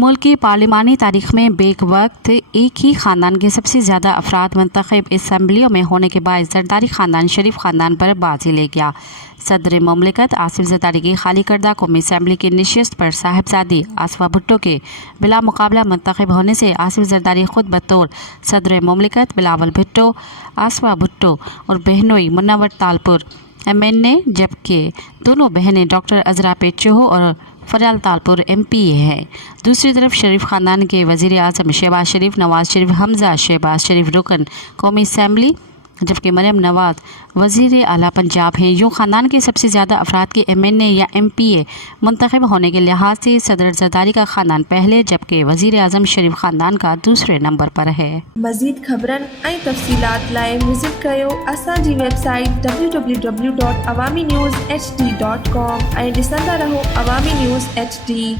मुल्क की पार्लिमानी तारीख में बेक वक्त एक ही ख़ानदान के सबसे ज़्यादा अफराद मुंतखब असम्बलियों में होने के बाद जरदारी ख़ानदान शरीफ ख़ानदान पर बाजी ले गया। सदर ममलिकत आसिफ जरदारी की खाली करदा कौमी असम्बली की नशिस्त पर साहिबजादी आसफा भुट्टो के बिला मुकाबला मुंतखब होने से आसिफ जरदारी खुद बतौर सदर ममलिकत बिलावल भुट्टो, आसफा भुट्टो और बहनोई मुन्नवर तालपुर MNA, जबकि दोनों बहनें डॉक्टर अजरा पेचोहो और फरियाल तालपुर MPA हैं। दूसरी तरफ शरीफ ख़ानदान के वज़ीर आज़म शहबाज शरीफ, नवाज शरीफ हमजा शहबाज शरीफ रुकन कौमी असम्बली, जबकि मरियम नवाज वज़ीर आला पंजाब हैं। यूँ ख़ानदान के सबसे ज़्यादा अफराद के MNA या MPA मुंतखब होने के लिहाज से सदर जरदारी का ख़ानदान पहले, जबकि वज़ीर आज़म शरीफ ख़ानदान का दूसरे नंबर पर है। मज़ीद ख़बरन ऐं तफ़सीलात लाइ विज़िट कयो असांजी वेबसाइट www.awamiNewsHD.com ऐं ॾिसंदा रहो अवामी न्यूज़ HD।